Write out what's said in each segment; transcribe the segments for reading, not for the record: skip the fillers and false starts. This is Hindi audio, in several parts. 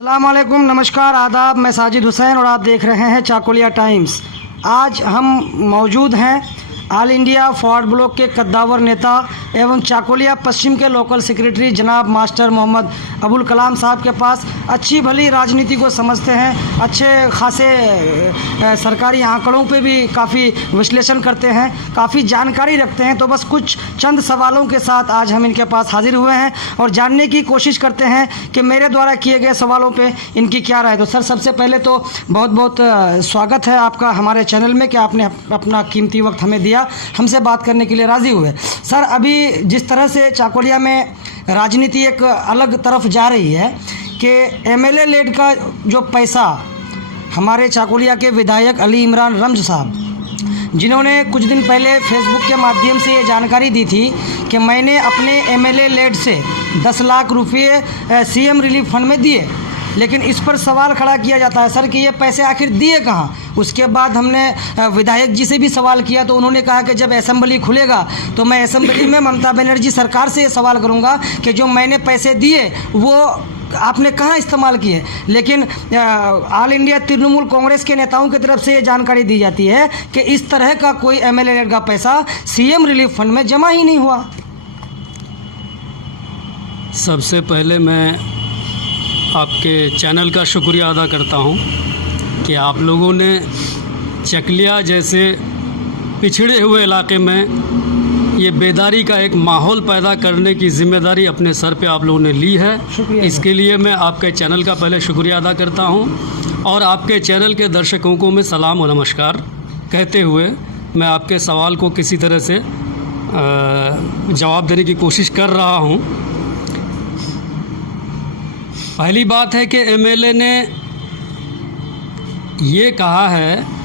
अस्सलामुअलैकुम, नमस्कार, आदाब। मैं साजिद हुसैन और आप देख रहे हैं चाकुलिया टाइम्स। आज हम मौजूद हैं ऑल इंडिया फॉरवर्ड ब्लॉक के कद्दावर नेता एवं चाकुलिया पश्चिम के लोकल सेक्रेटरी जनाब मास्टर मोहम्मद अबुल कलाम साहब के पास। अच्छी भली राजनीति को समझते हैं, अच्छे खासे सरकारी आंकड़ों पे भी काफ़ी विश्लेषण करते हैं, काफ़ी जानकारी रखते हैं। तो बस कुछ चंद सवालों के साथ आज हम इनके पास हाजिर हुए हैं और जानने की कोशिश करते हैं कि मेरे द्वारा किए गए सवालों पे इनकी क्या राय। तो सर, सबसे पहले तो बहुत बहुत स्वागत है आपका हमारे चैनल में कि आपने अपना कीमती वक्त हमें दिया, हमसे बात करने के लिए राज़ी हुए। सर, अभी जिस तरह से चाकुलिया में राजनीति एक अलग तरफ जा रही है कि एमएलए लेड का जो पैसा, हमारे चाकुलिया के विधायक अली इमरान रमज़ साहब, जिन्होंने कुछ दिन पहले फेसबुक के माध्यम से ये जानकारी दी थी कि मैंने अपने एमएलए लेड से 10 लाख रुपये सीएम रिलीफ फंड में दिए, लेकिन इस पर सवाल खड़ा किया जाता है सर कि ये पैसे आखिर दिए कहाँ। उसके बाद हमने विधायक जी से भी सवाल किया तो उन्होंने कहा कि जब असेंबली खुलेगा तो मैं असेंबली में ममता बनर्जी सरकार से ये सवाल करूँगा कि जो मैंने पैसे दिए वो आपने कहाँ इस्तेमाल किए। लेकिन ऑल इंडिया तृणमूल कांग्रेस के नेताओं की तरफ से ये जानकारी दी जाती है कि इस तरह का कोई एमएलए का पैसा सीएम रिलीफ फंड में जमा ही नहीं हुआ। सबसे पहले मैं आपके चैनल का शुक्रिया अदा करता हूं कि आप लोगों ने चकलिया जैसे पिछड़े हुए इलाके में ये बेदारी का एक माहौल पैदा करने की ज़िम्मेदारी अपने सर पे आप लोगों ने ली है। इसके लिए मैं आपके चैनल का पहले शुक्रिया अदा करता हूं और आपके चैनल के दर्शकों को मैं सलाम और नमस्कार कहते हुए मैं आपके सवाल को किसी तरह से जवाब देने की कोशिश कर रहा हूं। पहली बात है कि एमएलए ने ये कहा है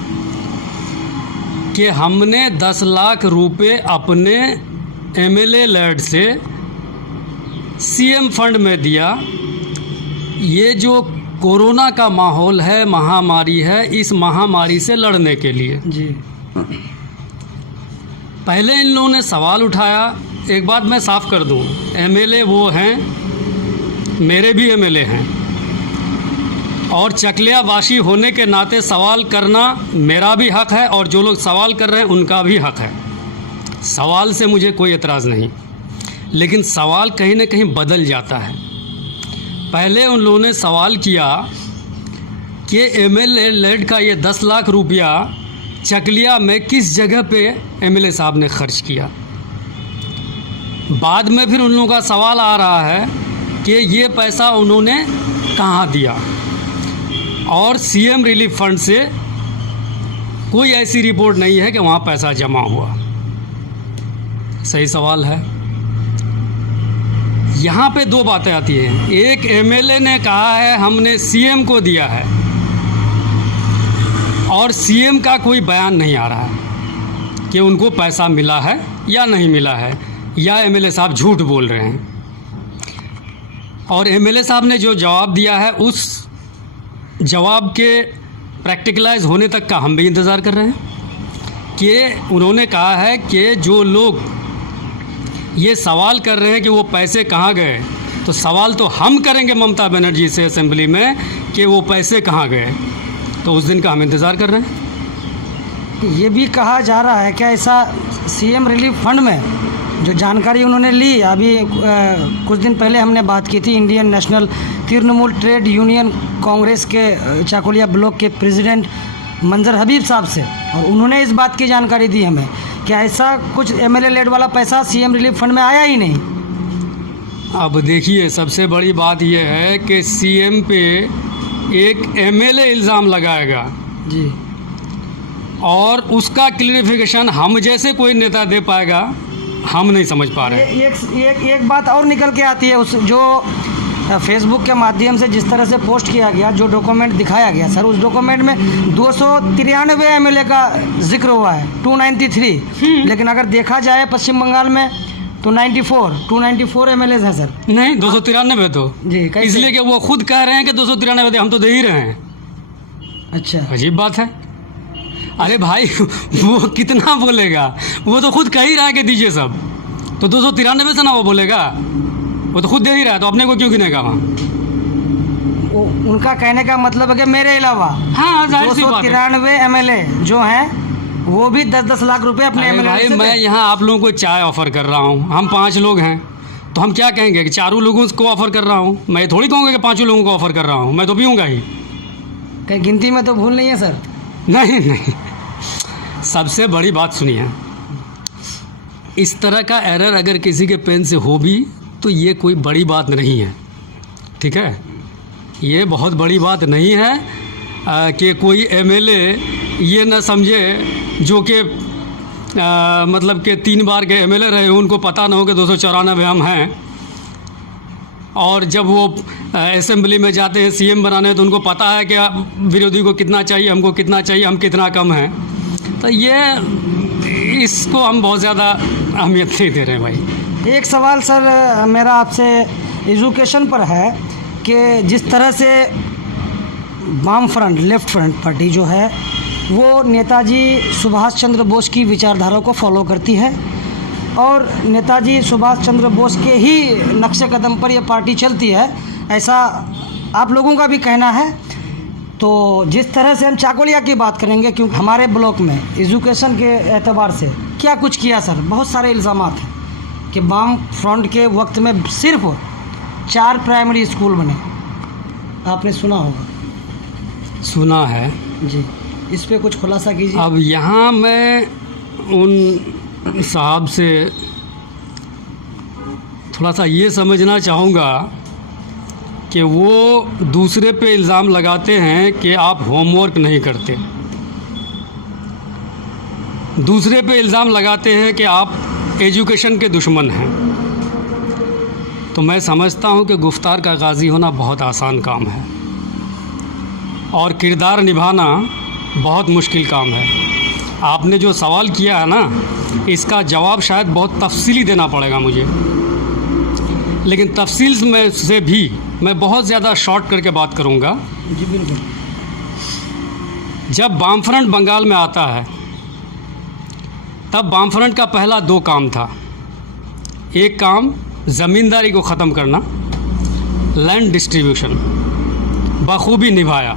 कि हमने 10 लाख रुपए अपने एमएलए लेड से सीएम फंड में दिया। ये जो कोरोना का माहौल है, महामारी है, इस महामारी से लड़ने के लिए जी। पहले इन लोगों ने सवाल उठाया। एक बात मैं साफ कर दूं, एमएलए वो हैं, मेरे भी एमएलए हैं और चकलिया वासी होने के नाते सवाल करना मेरा भी हक है और जो लोग सवाल कर रहे हैं उनका भी हक है। सवाल से मुझे कोई एतराज़ नहीं, लेकिन सवाल कहीं ना कहीं बदल जाता है। पहले उन लोगों ने सवाल किया कि एमएलए लेड का ये 10 लाख रुपया चकलिया में किस जगह पे एमएलए साहब ने खर्च किया। बाद में फिर उन लोगों का सवाल आ रहा है कि ये पैसा उन्होंने कहाँ दिया और सीएम रिलीफ फंड से कोई ऐसी रिपोर्ट नहीं है कि वहाँ पैसा जमा हुआ। सही सवाल है। यहाँ पे दो बातें आती हैं। एक, एमएलए ने कहा है हमने सीएम को दिया है और सीएम का कोई बयान नहीं आ रहा है कि उनको पैसा मिला है या नहीं मिला है, या एमएलए साहब झूठ बोल रहे हैं। और एमएलए साहब ने जो जवाब दिया है उस जवाब के प्रैक्टिकलाइज होने तक का हम भी इंतज़ार कर रहे हैं कि उन्होंने कहा है कि जो लोग ये सवाल कर रहे हैं कि वो पैसे कहाँ गए, तो सवाल तो हम करेंगे ममता बनर्जी से असेंबली में कि वो पैसे कहाँ गए। तो उस दिन का हम इंतज़ार कर रहे हैं। ये भी कहा जा रहा है क्या ऐसा सीएम रिलीफ फंड में जो जानकारी उन्होंने ली, अभी कुछ दिन पहले हमने बात की थी Indian national Trinamool trade union Congress के चाकुलिया ब्लॉक के प्रेसिडेंट मंजर हबीब साहब से, और उन्होंने इस बात की जानकारी दी हमें कि ऐसा कुछ एमएलए लेड वाला पैसा सीएम रिलीफ फंड में आया ही नहीं। अब देखिए, सबसे बड़ी बात यह है कि सीएम पे एक एमएलए इल्ज़ाम लगाएगा जी, और उसका क्लियरिफिकेशन हम जैसे कोई नेता दे पाएगा, हम नहीं समझ पा रहे हैं। एक बात और निकल के आती है, उस जो फेसबुक के माध्यम से जिस तरह से पोस्ट किया गया, जो डॉक्यूमेंट दिखाया गया सर, उस डॉक्यूमेंट में 293 एमएलए का जिक्र हुआ है, 293। लेकिन अगर देखा जाए पश्चिम बंगाल में तो 294 एमएलए हैं सर। नहीं, 293 तो जी, इसलिए कि वो खुद कह रहे हैं कि 293 हम तो दे ही रहे हैं। अच्छा, अजीब बात है। अरे भाई वो कितना बोलेगा, वो तो खुद कह ही रहा है कि दीजिए सब, तो 293 से ना वो बोलेगा, वो तो खुद दे ही रहा है, तो अपने को क्यों गिनेगा वहाँ। उनका कहने का मतलब है कि मेरे अलावा हाँ जाहिर सी बात है। 293 एमएलए जो हैं वो भी 10-10 लाख रुपए अपने अरे भाई एमएलए मैं यहाँ आप लोगों को चाय ऑफ़र कर रहा हूँ, हम 5 लोग हैं तो हम क्या कहेंगे कि 4 लोगों को ऑफ़र कर रहा हूँ। मैं थोड़ी कहूँगा कि 5 लोगों को ऑफ़र कर रहा हूँ, मैं तो पीऊँगा ही। कहीं गिनती में तो भूल नहीं है सर? नहीं नहीं, सबसे बड़ी बात सुनिए, इस तरह का एरर अगर किसी के पेन से हो भी तो ये कोई बड़ी बात नहीं है, ठीक है। ये बहुत बड़ी बात नहीं है कि कोई एमएलए ये न समझे जो कि मतलब कि 3 बार के एमएलए रहे, उनको पता ना हो कि 294 हम हैं, और जब वो असेंबली में जाते हैं सीएम बनाने तो उनको पता है कि विरोधी को कितना चाहिए, हमको कितना चाहिए, हम कितना कम हैं। तो ये इसको हम बहुत ज़्यादा अहमियत नहीं दे रहे हैं भाई। एक सवाल सर मेरा आपसे एजुकेशन पर है कि जिस तरह से वाम फ्रंट, लेफ्ट फ्रंट पार्टी जो है वो नेताजी सुभाष चंद्र बोस की विचारधारा को फॉलो करती है और नेताजी सुभाष चंद्र बोस के ही नक्शे कदम पर यह पार्टी चलती है, ऐसा आप लोगों का भी कहना है। तो जिस तरह से हम चाकुलिया की बात करेंगे, क्योंकि हमारे ब्लॉक में एजुकेशन के एतबार से क्या कुछ किया सर, बहुत सारे इल्ज़ामात हैं कि वाम फ्रंट के वक्त में सिर्फ 4 प्राइमरी स्कूल बने, आपने सुना होगा? सुना है जी, इस पे कुछ खुलासा कीजिए। अब यहाँ मैं उन साहब से थोड़ा सा ये समझना चाहूँगा कि वो दूसरे पे इल्ज़ाम लगाते हैं कि आप होमवर्क नहीं करते, दूसरे पे इल्ज़ाम लगाते हैं कि आप एजुकेशन के दुश्मन हैं। तो मैं समझता हूँ कि गुफ्तार का गाज़ी होना बहुत आसान काम है और किरदार निभाना बहुत मुश्किल काम है। आपने जो सवाल किया है ना, इसका जवाब शायद बहुत तफसीली देना पड़ेगा मुझे, लेकिन तफसील में से भी मैं बहुत ज़्यादा शॉर्ट करके बात करूँगा। जी बिल्कुल। जब वामफ्रंट बंगाल में आता है तब वामफ्रंट का पहला 2 काम था। एक काम ज़मींदारी को ख़त्म करना, लैंड डिस्ट्रीब्यूशन बखूबी निभाया।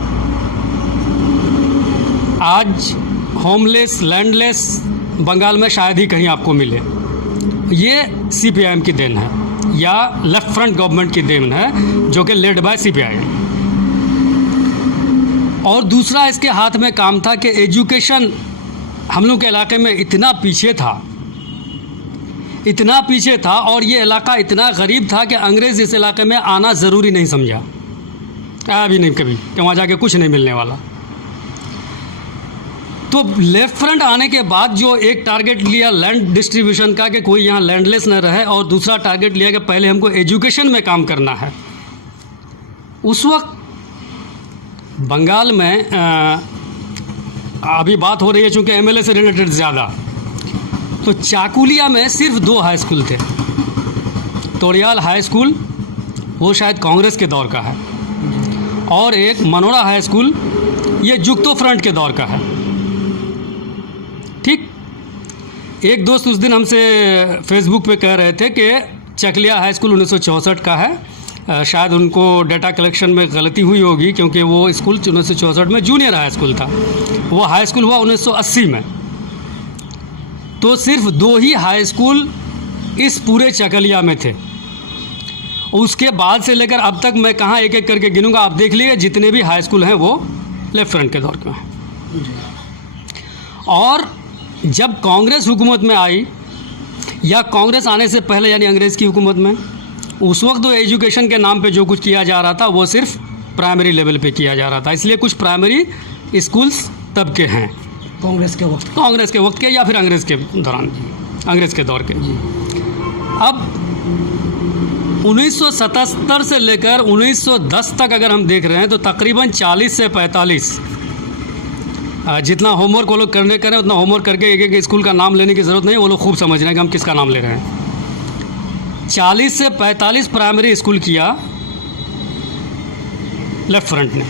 आज होमलेस, लैंडलेस बंगाल में शायद ही कहीं आपको मिले। ये सीपीआईएम की देन है या लेफ्ट फ्रंट गवर्नमेंट की देन है जो कि लेड बाय सीपीआईएम। और दूसरा इसके हाथ में काम था कि एजुकेशन हम लोग के इलाके में इतना पीछे था और ये इलाका इतना गरीब था कि अंग्रेज़ इस इलाके में आना ज़रूरी नहीं समझा, आया भी नहीं कभी कि वहाँ जाके कुछ नहीं मिलने वाला। तो लेफ्ट फ्रंट आने के बाद जो एक टारगेट लिया लैंड डिस्ट्रीब्यूशन का कि कोई यहाँ लैंडलेस न रहे, और दूसरा टारगेट लिया कि पहले हमको एजुकेशन में काम करना है। उस वक्त बंगाल में अभी बात हो रही है चूँकि एमएलए से रिलेटेड ज़्यादा, तो चाकुलिया में सिर्फ 2 हाई स्कूल थे। तोड़ियाल हाई स्कूल वो शायद कांग्रेस के दौर का है, और एक मनोड़ा हाई स्कूल ये जुगतो फ्रंट के दौर का है। ठीक, एक दोस्त उस दिन हमसे फेसबुक पे कह रहे थे कि चकलिया हाई स्कूल 1964 का है। शायद उनको डाटा कलेक्शन में गलती हुई होगी क्योंकि वो स्कूल 1964 में जूनियर हाई स्कूल था, वो हाई स्कूल हुआ 1980 में। तो सिर्फ 2 ही हाई स्कूल इस पूरे चकलिया में थे। उसके बाद से लेकर अब तक मैं कहाँ एक एक करके गिनूंगा, आप देख लीजिए जितने भी हाई स्कूल हैं वो लेफ्ट फ्रंट के दौर के हैं। और जब कांग्रेस हुकूमत में आई या कांग्रेस आने से पहले यानी अंग्रेज़ की हुकूमत में, उस वक्त तो एजुकेशन के नाम पे जो कुछ किया जा रहा था वो सिर्फ प्राइमरी लेवल पे किया जा रहा था। इसलिए कुछ प्राइमरी स्कूल्स तब के हैं कांग्रेस के वक्त के या फिर अंग्रेज़ के दौरान, अंग्रेज़ के दौर के। अब 1977 से लेकर 1910 तक अगर हम देख रहे हैं तो तकरीबन 40 से 45 जितना होमवर्क वो लोग करने करें उतना होमवर्क करके एक एक स्कूल का नाम लेने की ज़रूरत नहीं, वो लोग खूब समझ रहे हैं कि हम किसका नाम ले रहे हैं। 40 से 45 प्राइमरी स्कूल किया लेफ्ट फ्रंट ने।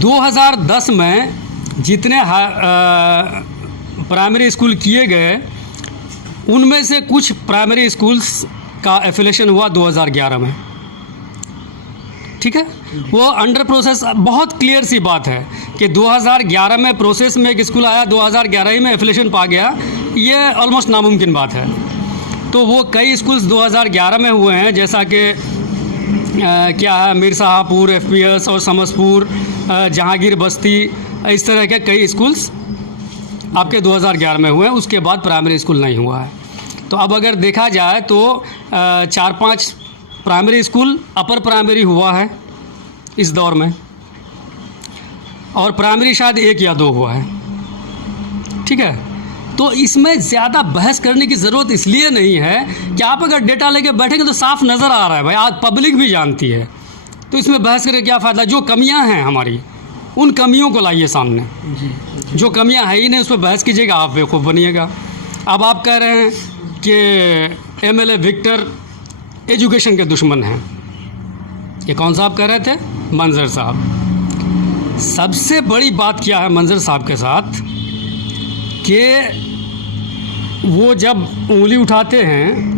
2010 में जितने प्राइमरी स्कूल किए गए उनमें से कुछ प्राइमरी स्कूल्स का एफिलेशन हुआ 2011 में। ठीक है, वो अंडर प्रोसेस। बहुत क्लियर सी बात है कि 2011 में प्रोसेस में एक स्कूल आया, 2011 ही में एफिलिएशन पा गया, ये ऑलमोस्ट नामुमकिन बात है। तो वो कई स्कूल्स 2011 में हुए हैं, जैसा कि क्या है, मीर साहबपुर FPS और समसपुर, जहांगीर बस्ती, इस तरह के कई स्कूल्स आपके 2011 में हुए हैं। उसके बाद प्राइमरी स्कूल नहीं हुआ है। तो अब अगर देखा जाए तो 4-5 प्राइमरी स्कूल, अपर प्राइमरी हुआ है इस दौर में, और प्राइमरी शायद 1 या 2 हुआ है, ठीक है। तो इसमें ज़्यादा बहस करने की ज़रूरत इसलिए नहीं है कि आप अगर डेटा लेके बैठेंगे तो साफ नज़र आ रहा है भाई, आज पब्लिक भी जानती है, तो इसमें बहस करके क्या फ़ायदा। जो कमियां हैं हमारी, उन कमियों को लाइए सामने। जो कमियां है ही नहीं उस पर बहस कीजिएगा, आप बेवकूफ़ बनिएगा। अब आप कह रहे हैं कि MLA विक्टर एजुकेशन के दुश्मन हैं, ये कौन साहब कह रहे थे? मंजर साहब। सबसे बड़ी बात क्या है मंजर साहब के साथ कि वो जब उंगली उठाते हैं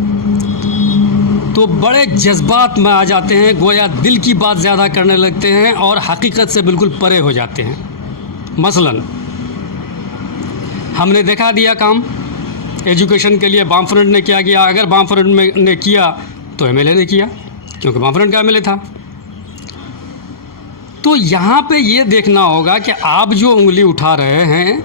तो बड़े जज्बात में आ जाते हैं, गोया दिल की बात ज़्यादा करने लगते हैं और हकीकत से बिल्कुल परे हो जाते हैं। मसलन हमने देखा दिया काम एजुकेशन के लिए वामफ्रंट ने क्या किया। अगर वामफ्रंट ने किया तो MLA ने किया, क्योंकि वामफ्रंट का MLA था। तो यहाँ पे ये देखना होगा कि आप जो उंगली उठा रहे हैं,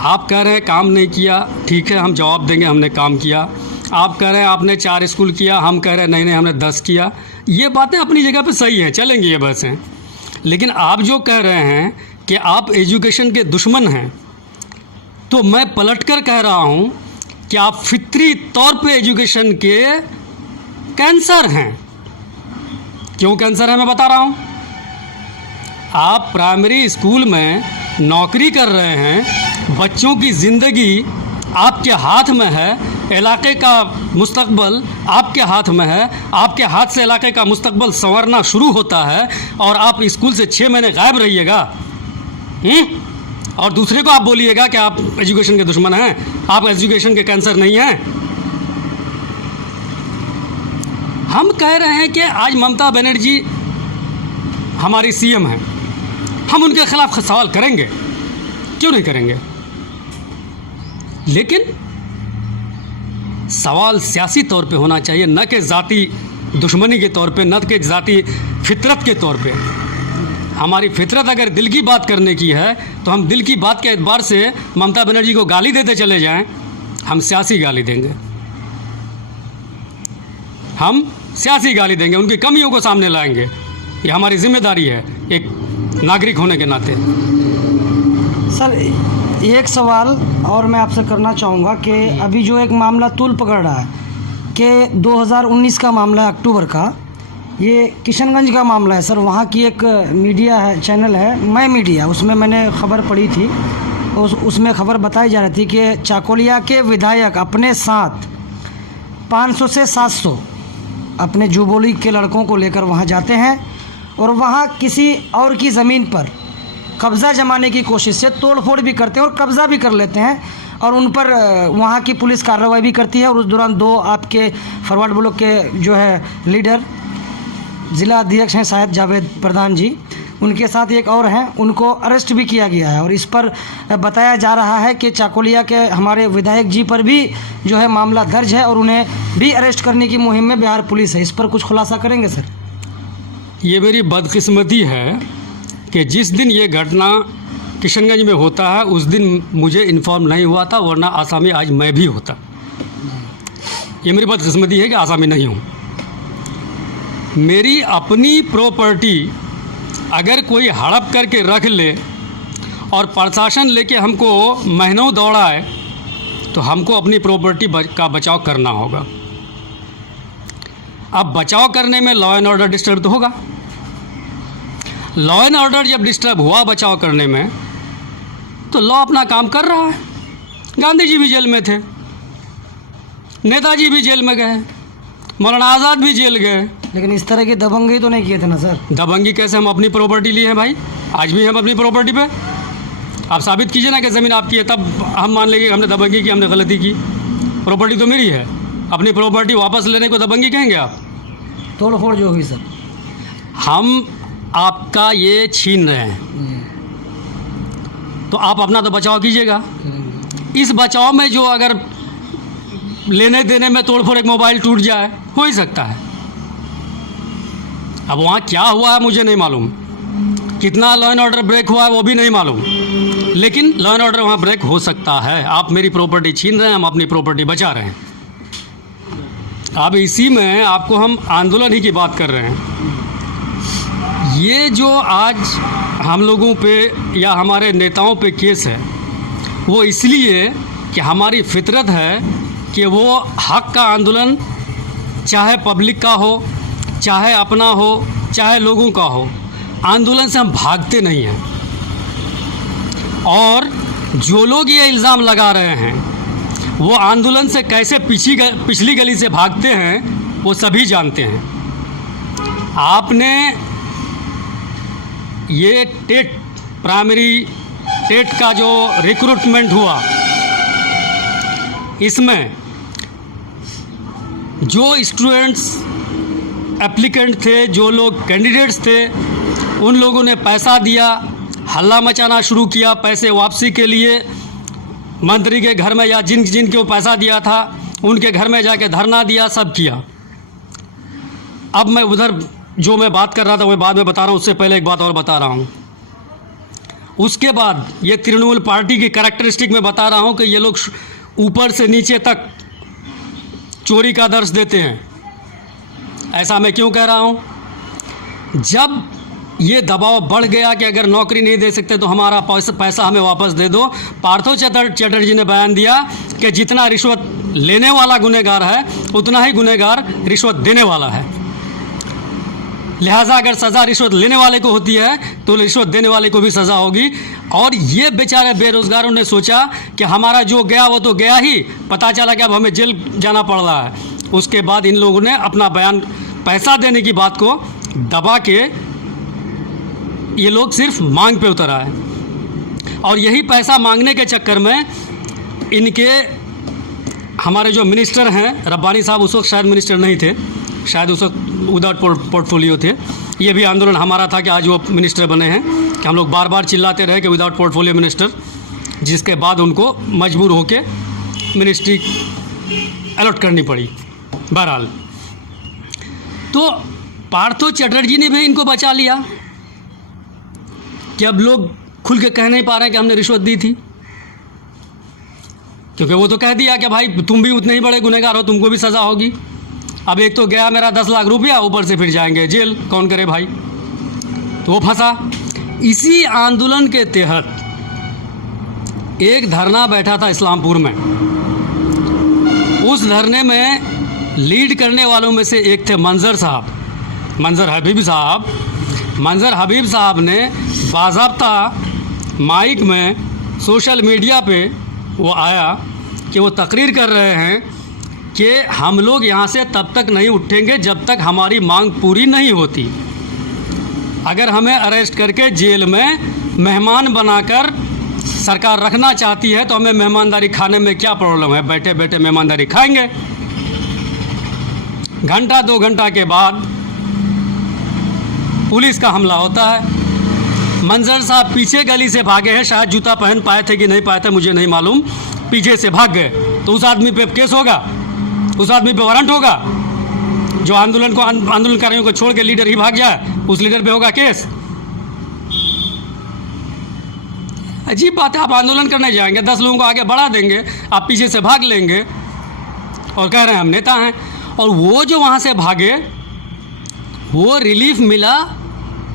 आप कह रहे हैं काम नहीं किया, ठीक है, हम जवाब देंगे हमने काम किया। आप कह रहे हैं आपने 4 स्कूल किया, हम कह रहे हैं नहीं हमने 10 किया। ये बातें अपनी जगह पे सही हैं, चलेंगी ये बहसें। लेकिन आप जो कह रहे हैं कि आप एजुकेशन के दुश्मन हैं, तो मैं पलटकर कह रहा हूँ कि आप फितरी तौर पे एजुकेशन के कैंसर हैं। क्यों कैंसर है मैं बता रहा हूँ। आप प्राइमरी स्कूल में नौकरी कर रहे हैं, बच्चों की ज़िंदगी आपके हाथ में है, इलाके का मुस्तकबल आपके हाथ में है, आपके हाथ से इलाके का मुस्तकबल संवरना शुरू होता है, और आप स्कूल से 6 महीने गायब रहिएगा और दूसरे को आप बोलिएगा कि आप एजुकेशन के दुश्मन हैं, आप एजुकेशन के कैंसर नहीं हैं। हम कह रहे हैं कि आज ममता बनर्जी हमारी CM हैं, हम उनके खिलाफ सवाल करेंगे, क्यों नहीं करेंगे। लेकिन सवाल सियासी तौर पे होना चाहिए, न कि ज़ाती दुश्मनी के तौर पे, न कि ज़ाती फितरत के तौर पे। हमारी फितरत अगर दिल की बात करने की है तो हम दिल की बात के एतबार से ममता बनर्जी को गाली देते चले जाएं, हम सियासी गाली देंगे, हम सियासी गाली देंगे, उनकी कमियों को सामने लाएंगे। ये हमारी जिम्मेदारी है एक नागरिक होने के नाते। सर एक सवाल और मैं आपसे करना चाहूँगा कि अभी जो एक मामला तूल पकड़ रहा है कि 2019 का मामला है, अक्टूबर का, ये किशनगंज का मामला है सर। वहाँ की एक मीडिया है, चैनल है मैं मीडिया, उसमें मैंने खबर पढ़ी थी, उसमें खबर बताई जा रही थी कि चाकोलिया के विधायक अपने साथ 500 से 700 अपने जुबोली के लड़कों को लेकर वहाँ जाते हैं और वहाँ किसी और की ज़मीन पर कब्ज़ा जमाने की कोशिश से तोड़फोड़ भी करते हैं और कब्ज़ा भी कर लेते हैं, और उन पर वहाँ की पुलिस कार्रवाई भी करती है। और उस दौरान 2 आपके फॉरवर्ड ब्लॉक के जो है लीडर, ज़िला अध्यक्ष हैं शायद जावेद प्रधान जी, उनके साथ एक और हैं, उनको अरेस्ट भी किया गया है। और इस पर बताया जा रहा है कि चाकोलिया के हमारे विधायक जी पर भी जो है मामला दर्ज है और उन्हें भी अरेस्ट करने की मुहिम में बिहार पुलिस है। इस पर कुछ खुलासा करेंगे सर? ये मेरी बदकिस्मती है कि जिस दिन ये घटना किशनगंज में होता है उस दिन मुझे इन्फॉर्म नहीं हुआ था, वरना आसामी आज मैं भी होता। ये मेरी बदकिस्मती है कि आसामी नहीं हूँ। मेरी अपनी प्रॉपर्टी अगर कोई हड़प करके रख ले और प्रशासन लेके हमको महीनों दौड़ाए तो हमको अपनी प्रॉपर्टी का बचाव करना होगा। अब बचाव करने में लॉ एंड ऑर्डर डिस्टर्ब तो होगा। लॉ एंड ऑर्डर जब डिस्टर्ब हुआ बचाव करने में, तो लॉ अपना काम कर रहा है। गांधी जी भी जेल में थे, नेताजी भी जेल में गए, मौलाना आज़ाद भी जेल गए, लेकिन इस तरह की दबंगी तो नहीं किए थे ना सर। दबंगी कैसे? हम अपनी प्रॉपर्टी लिए हैं भाई, आज भी हम अपनी प्रॉपर्टी पे। आप साबित कीजिए ना कि ज़मीन आपकी है, तब हम मान लेंगे कि हमने दबंगी की, हमने गलती की। प्रॉपर्टी तो मेरी है, अपनी प्रॉपर्टी वापस लेने को दबंगी कहेंगे आप? तोड़ फोड़ जो हुई सर, हम आपका ये छीन रहे हैं, तो आप अपना तो बचाव कीजिएगा। इस बचाव में जो अगर लेने देने में तोड़फोड़, एक मोबाइल टूट जाए, हो ही सकता है। अब वहाँ क्या हुआ है मुझे नहीं मालूम, कितना लॉ एंड ऑर्डर ब्रेक हुआ है वो भी नहीं मालूम, लेकिन लॉ एंड ऑर्डर वहाँ ब्रेक हो सकता है। आप मेरी प्रॉपर्टी छीन रहे हैं, हम अपनी प्रॉपर्टी बचा रहे हैं। अब इसी में आपको हम आंदोलन ही की बात कर रहे हैं। ये जो आज हम लोगों पे या हमारे नेताओं पे केस है, वो इसलिए कि हमारी फितरत है कि वो हक का आंदोलन, चाहे पब्लिक का हो, चाहे अपना हो, चाहे लोगों का हो, आंदोलन से हम भागते नहीं हैं। और जो लोग ये इल्ज़ाम लगा रहे हैं वो आंदोलन से कैसे पिछली गली से भागते हैं वो सभी जानते हैं। आपने ये प्राइमरी टेट का जो रिक्रूटमेंट हुआ, इसमें जो स्टूडेंट्स एप्लीकेंट थे, जो लोग कैंडिडेट्स थे, उन लोगों ने पैसा दिया, हल्ला मचाना शुरू किया पैसे वापसी के लिए। मंत्री के घर में या जिनको पैसा दिया था उनके घर में जाके धरना दिया, सब किया। अब मैं उधर जो मैं बात कर रहा था वो बाद में बता रहा हूँ, उससे पहले एक बात और बता रहा हूँ। उसके बाद ये तृणमूल पार्टी की कैरेक्टरिस्टिक में बता रहा हूँ कि ये लोग ऊपर से नीचे तक चोरी का दर्श देते हैं। ऐसा मैं क्यों कह रहा हूँ? जब ये दबाव बढ़ गया कि अगर नौकरी नहीं दे सकते तो हमारा पैसा हमें वापस दे दो, पार्थो चटर्जी ने बयान दिया कि जितना रिश्वत लेने वाला गुनहगार है उतना ही गुनहगार रिश्वत देने वाला है। लिहाजा अगर सज़ा रिश्वत लेने वाले को होती है तो रिश्वत देने वाले को भी सज़ा होगी। और ये बेचारे बेरोज़गारों ने सोचा कि हमारा जो गया वो तो गया ही, पता चला कि अब हमें जेल जाना पड़ रहा है। उसके बाद इन लोगों ने अपना बयान, पैसा देने की बात को दबा के ये लोग सिर्फ मांग पे उतर आए। और यही पैसा मांगने के चक्कर में इनके हमारे जो मिनिस्टर हैं, रब्बानी साहब उस वक्त शायद मिनिस्टर नहीं थे, शायद उस वक्त विदाउट पोर्टफोलियो थे। ये भी आंदोलन हमारा था कि आज वो मिनिस्टर बने हैं, कि हम लोग बार बार चिल्लाते रहे कि विदाउट पोर्टफोलियो मिनिस्टर, जिसके बाद उनको मजबूर होके मिनिस्ट्री अलॉट करनी पड़ी। बहरहाल तो पार्थो चटर्जी ने भी इनको बचा लिया कि अब लोग खुल के कह नहीं पा रहे हैं कि हमने रिश्वत दी थी, क्योंकि वो तो कह दिया कि भाई तुम भी उतने ही बड़े गुनहगार हो, तुमको भी सज़ा होगी। अब एक तो गया मेरा 10 लाख रुपया, ऊपर से फिर जाएंगे जेल, कौन करे भाई। तो वो फंसा। इसी आंदोलन के तहत एक धरना बैठा था इस्लामपुर में। उस धरने में लीड करने वालों में से एक थे मंजर हबीब साहब। मंजर हबीब साहब ने बाज़ाब्ता माइक में सोशल मीडिया पे वो आया कि वो तकरीर कर रहे हैं कि हम लोग यहाँ से तब तक नहीं उठेंगे जब तक हमारी मांग पूरी नहीं होती। अगर हमें अरेस्ट करके जेल में मेहमान बनाकर सरकार रखना चाहती है तो हमें मेहमानदारी खाने में क्या प्रॉब्लम है, बैठे बैठे मेहमानदारी खाएंगे। घंटा 2 घंटा के बाद पुलिस का हमला होता है। मंजर साहब पीछे गली से भागे हैं, शायद जूता पहन पाए थे कि नहीं पाए थे मुझे नहीं मालूम, पीछे से भाग गए। तो उस आदमी पे केस होगा, उस आदमी पे वारंट होगा। जो आंदोलनकारियों को छोड़ के लीडर ही भाग जाए, उस लीडर पे होगा केस। अजीब बात है, आप आंदोलन करने जाएंगे, 10 लोगों को आगे बढ़ा देंगे, आप पीछे से भाग लेंगे और कह रहे हैं हम नेता हैं। और वो जो वहाँ से भागे, वो रिलीफ मिला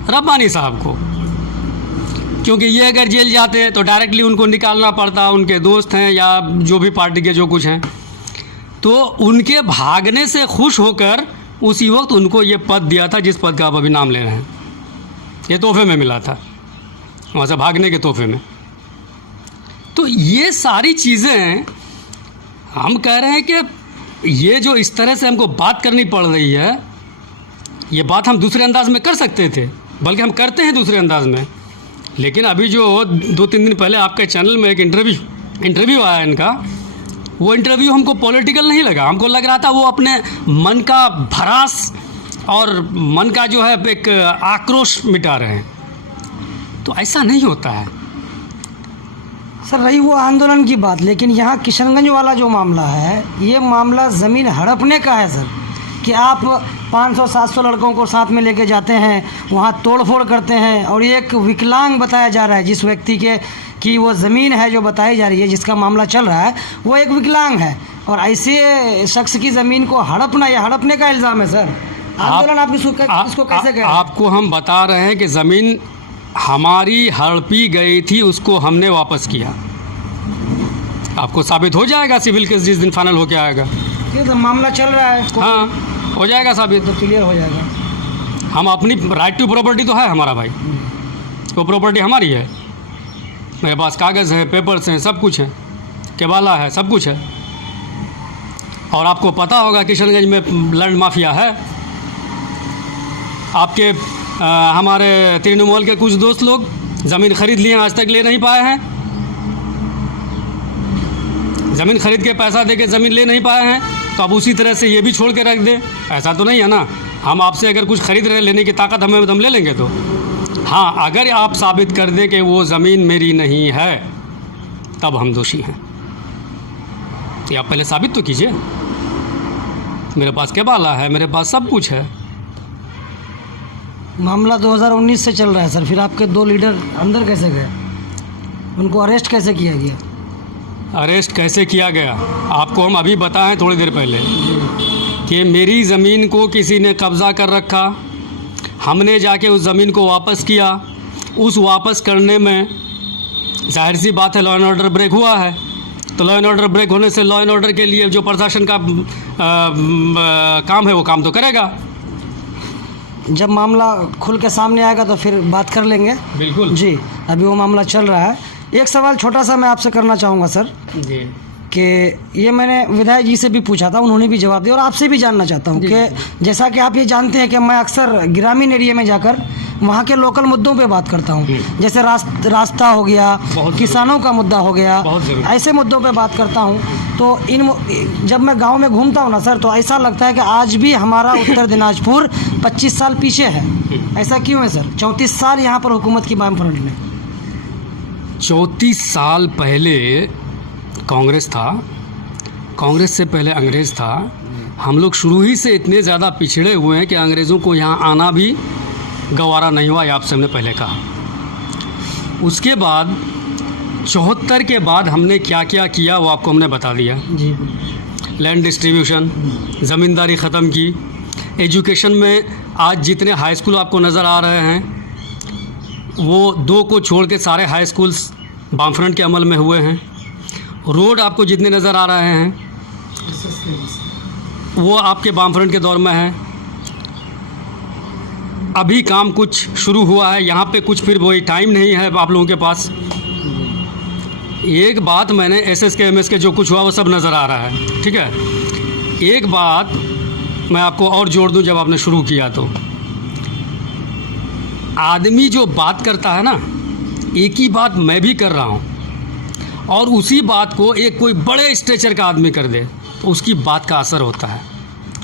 रब्बानी साहब को, क्योंकि ये अगर जेल जाते तो डायरेक्टली उनको निकालना पड़ता, उनके दोस्त हैं या जो भी पार्टी के जो कुछ हैं। तो उनके भागने से खुश होकर उसी वक्त उनको ये पद दिया था जिस पद का आप अभी नाम ले रहे हैं। ये तोहफे में मिला था, वहाँ से भागने के तोहफे में। तो ये सारी चीज़ें हम कह रहे हैं कि ये जो इस तरह से हमको बात करनी पड़ रही है, ये बात हम दूसरे अंदाज में कर सकते थे, बल्कि हम करते हैं दूसरे अंदाज में। लेकिन अभी जो 2-3 दिन पहले आपके चैनल में एक इंटरव्यू आया इनका, वो इंटरव्यू हमको पॉलिटिकल नहीं लगा। हमको लग रहा था वो अपने मन का भरास और मन का जो है एक आक्रोश मिटा रहे हैं। तो ऐसा नहीं होता है। सर रही वो आंदोलन की बात, लेकिन यहाँ किशनगंज वाला जो मामला है, ये मामला ज़मीन हड़पने का है सर, कि आप 500-700 लड़कों को साथ में लेके जाते हैं, वहाँ तोड़फोड़ करते हैं, और ये एक विकलांग बताया जा रहा है जिस व्यक्ति के कि वो ज़मीन है जो बताई जा रही है, जिसका मामला चल रहा है, वो एक विकलांग है, और ऐसे शख्स की ज़मीन को हड़पना, या हड़पने का इल्ज़ाम है सर। आंदोलन आप इसको कैसे कह रहे हैं? आपको हम बता रहे हैं कि ज़मीन हमारी हड़पी गई थी, उसको हमने वापस किया। आपको साबित हो जाएगा सिविल केस जिस दिन फाइनल होके आएगा। ये तो मामला चल रहा है, हाँ, हो जाएगा साबित, तो क्लियर हो जाएगा। हम अपनी राइट टू प्रॉपर्टी तो है हमारा भाई, वो प्रॉपर्टी हमारी है। मेरे पास कागज़ है, पेपर्स हैं, सब कुछ है, केवाला है, सब कुछ है। और आपको पता होगा किशनगंज में लैंड माफिया है। आपके हमारे तृणमूल के कुछ दोस्त लोग ज़मीन खरीद लिए, आज तक ले नहीं पाए हैं। ज़मीन खरीद के पैसा दे के ज़मीन ले नहीं पाए हैं, तो अब उसी तरह से ये भी छोड़ के रख दे, ऐसा तो नहीं है ना। हम आपसे अगर कुछ खरीद रहे, लेने की ताकत हमें, तो हम ले लेंगे। तो हाँ, अगर आप साबित कर दें कि वो ज़मीन मेरी नहीं है, तब हम दोषी हैं। ये आप पहले साबित तो कीजिए। मेरे पास केवाला है, मेरे पास सब कुछ है। मामला 2019 से चल रहा है सर, फिर आपके 2 लीडर अंदर कैसे गए? उनको अरेस्ट कैसे किया गया? अरेस्ट कैसे किया गया आपको हम अभी बताएं थोड़ी देर पहले कि मेरी ज़मीन को किसी ने कब्ज़ा कर रखा, हमने जाके उस ज़मीन को वापस किया। उस वापस करने में जाहिर सी बात है लॉ एंड ऑर्डर ब्रेक हुआ है। तो लॉ एंड ऑर्डर ब्रेक होने से लॉ एंड ऑर्डर के लिए जो प्रशासन का काम है वो काम तो करेगा। जब मामला खुल के सामने आएगा तो फिर बात कर लेंगे। बिल्कुल जी, अभी वो मामला चल रहा है। एक सवाल छोटा सा मैं आपसे करना चाहूँगा सर, जी, कि ये मैंने विधायक जी से भी पूछा था, उन्होंने भी जवाब दिया, और आपसे भी जानना चाहता हूँ कि जैसा कि आप ये जानते हैं कि मैं अक्सर ग्रामीण एरिया में जाकर वहाँ के लोकल मुद्दों पे बात करता हूँ, जैसे रास्ता हो गया, किसानों का मुद्दा हो गया, ऐसे मुद्दों पे बात करता हूँ। तो जब मैं गांव में घूमता हूँ ना सर, तो ऐसा लगता है कि आज भी हमारा उत्तर दिनाजपुर 25 साल पीछे है। ऐसा क्यों है सर? 34 साल यहाँ पर हुकूमत की वाम फ्रंट ने। 34 साल पहले कांग्रेस था, कांग्रेस से पहले अंग्रेज़ था। हम लोग शुरू ही से इतने ज़्यादा पिछड़े हुए हैं कि अंग्रेज़ों को यहाँ आना भी गवारा नहीं हुआ, ये आपसे हमने पहले कहा। उसके बाद 74 के बाद हमने क्या क्या किया वो आपको हमने बता दिया। जी, लैंड डिस्ट्रीब्यूशन, ज़मींदारी ख़त्म की। एजुकेशन में आज जितने हाई स्कूल आपको नज़र आ रहे हैं, वो 2 को छोड़ के सारे हाई स्कूल्स वामफ्रंट के अमल में हुए हैं। रोड आपको जितने नज़र आ रहे हैं वो आपके वामफ्रंट के दौर में है। अभी काम कुछ शुरू हुआ है यहाँ पे, कुछ फिर वही टाइम नहीं है आप लोगों के पास। एक बात मैंने SSK के जो कुछ हुआ वो सब नज़र आ रहा है, ठीक है। एक बात मैं आपको और जोड़ दूं, जब आपने शुरू किया तो आदमी जो बात करता है ना, एक ही बात मैं भी कर रहा हूँ, और उसी बात को एक कोई बड़े स्ट्रेचर का आदमी कर दे तो उसकी बात का असर होता है।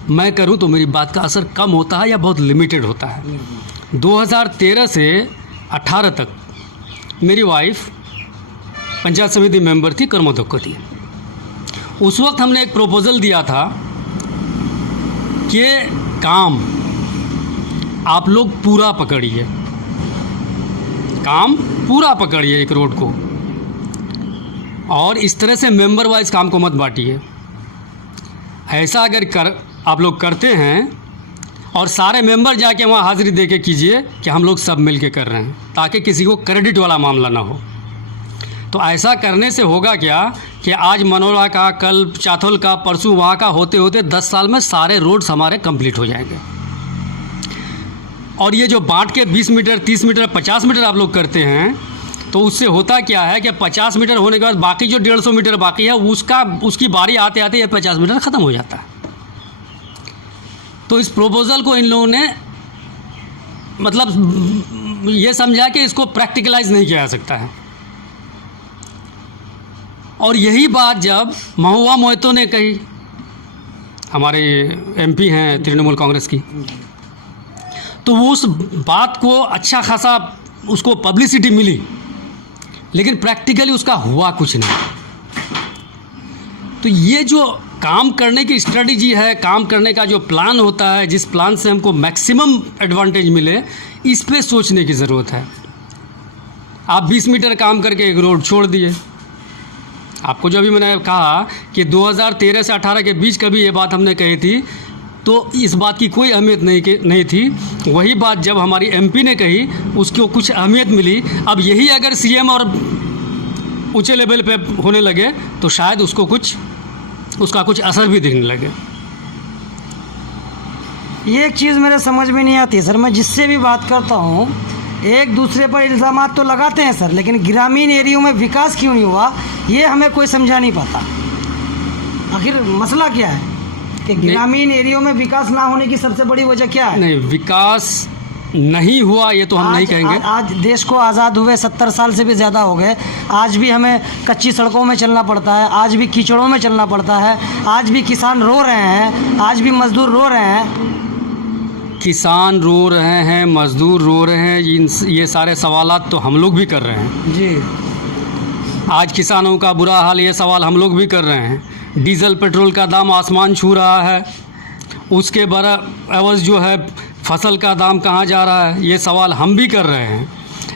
मैं करूँ तो मेरी बात का असर कम होता है या बहुत लिमिटेड होता है। 2013 से 18 तक मेरी वाइफ पंचायत समिति मेंबर थी कर्मोद्योग। उस वक्त हमने एक प्रपोज़ल दिया था कि काम आप लोग पूरा पकड़िए, काम पूरा पकड़िए एक रोड को, और इस तरह से मेंबर वाइज काम को मत बांटिए। ऐसा अगर आप लोग करते हैं और सारे मेंबर जाके वहाँ हाज़िरी दे के कीजिए कि हम लोग सब मिल के कर रहे हैं, ताकि किसी को क्रेडिट वाला मामला ना हो। तो ऐसा करने से होगा क्या कि आज मनोरा का, कल चाथोल का, परसों वहाँ का, होते होते 10 साल में सारे रोड्स हमारे कंप्लीट हो जाएंगे। और ये जो बांट के 20 मीटर, 30 मीटर, 50 मीटर आप लोग करते हैं, तो उससे होता क्या है कि 50 मीटर होने के बाद बाकी जो 150 मीटर बाकी है उसकी बारी आते आते ये 50 मीटर ख़त्म हो जाता है। तो इस प्रपोज़ल को इन लोगों ने मतलब ये समझा कि इसको प्रैक्टिकलाइज नहीं किया जा सकता है। और यही बात जब महुआ मोहितो ने कही, हमारे MP हैं तृणमूल कांग्रेस की, तो वो उस बात को अच्छा खासा उसको पब्लिसिटी मिली, लेकिन प्रैक्टिकली उसका हुआ कुछ नहीं। तो ये जो काम करने की स्ट्रेटजी है, काम करने का जो प्लान होता है, जिस प्लान से हमको मैक्सिमम एडवांटेज मिले, इस पे सोचने की ज़रूरत है। आप 20 मीटर काम करके एक रोड छोड़ दिए। आपको जो अभी मैंने कहा कि 2013 से 18 के बीच कभी ये बात हमने कही थी, तो इस बात की कोई अहमियत नहीं थी। वही बात जब हमारी एमपी ने कही, उसको कुछ अहमियत मिली। अब यही अगर सीएम और ऊंचे लेवल पे होने लगे तो शायद उसका कुछ असर भी दिखने लगे। ये एक चीज़ मेरे समझ में नहीं आती सर। मैं जिससे भी बात करता हूँ, एक दूसरे पर इल्ज़ामात तो लगाते हैं सर, लेकिन ग्रामीण एरियो में विकास क्यों नहीं हुआ, ये हमें कोई समझा नहीं पाता। आखिर मसला क्या है कि ग्रामीण एरियो में विकास ना होने की सबसे बड़ी वजह क्या है? नहीं, विकास नहीं हुआ ये तो हम नहीं कहेंगे। आज देश को आज़ाद हुए 70 साल से भी ज़्यादा हो गए, आज भी हमें कच्ची सड़कों में चलना पड़ता है, आज भी कीचड़ों में चलना पड़ता है, आज भी किसान रो रहे हैं, आज भी मजदूर रो रहे हैं। किसान रो रहे हैं, मजदूर रो रहे हैं, ये सारे सवालात तो हम लोग भी कर रहे हैं जी। आज किसानों का बुरा हाल, ये सवाल हम लोग भी कर रहे हैं। डीजल पेट्रोल का दाम आसमान छू रहा है, उसके बराबर जो है फसल का दाम कहाँ जा रहा है, ये सवाल हम भी कर रहे हैं।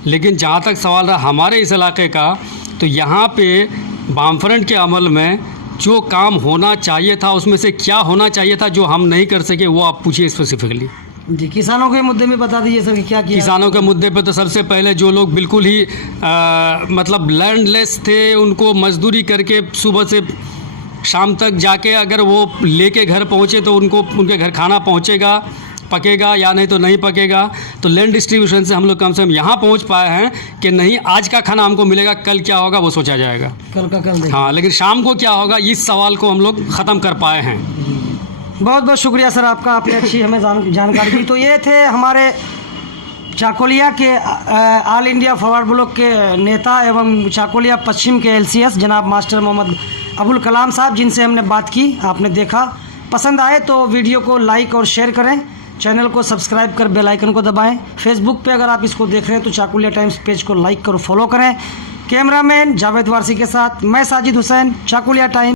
लेकिन जहाँ तक सवाल रहा हमारे इस इलाके का, तो यहाँ पे वामफ्रंट के अमल में जो काम होना चाहिए था, उसमें से क्या होना चाहिए था जो हम नहीं कर सके, वो आप पूछिए स्पेसिफिकली। जी, किसानों के मुद्दे में बता दीजिए सर कि क्या किया। किसानों के मुद्दे पे तो सबसे पहले जो लोग बिल्कुल ही मतलब लैंडलेस थे, उनको मजदूरी करके सुबह से शाम तक जाके अगर वो लेके घर पहुँचे तो उनके घर खाना पहुँचेगा, पकेगा या नहीं तो नहीं पकेगा। तो लैंड डिस्ट्रीब्यूशन से हम लोग कम से कम यहाँ पहुँच पाए हैं कि नहीं आज का खाना हमको मिलेगा, कल क्या होगा वो सोचा जाएगा, कल का कल देखें। हाँ, लेकिन शाम को क्या होगा इस सवाल को हम लोग ख़त्म कर पाए हैं। बहुत बहुत शुक्रिया सर आपका, आपने अच्छी हमें जानकारी दी। तो ये थे हमारे चाकोलिया के ऑल इंडिया फॉरवर्ड ब्लॉक के नेता एवं चाकोलिया पश्चिम के LCS जनाब मास्टर मोहम्मद अबुल कलाम साहब, जिनसे हमने बात की। आपने देखा, पसंद आए तो वीडियो को लाइक और शेयर करें, चैनल को सब्सक्राइब कर बेल आइकन को दबाएं। फेसबुक पे अगर आप इसको देख रहे हैं तो चाकुलिया टाइम्स पेज को लाइक करो, फॉलो करें। कैमरामैन जावेद वारसी के साथ मैं साजिद हुसैन, चाकुलिया टाइम्स।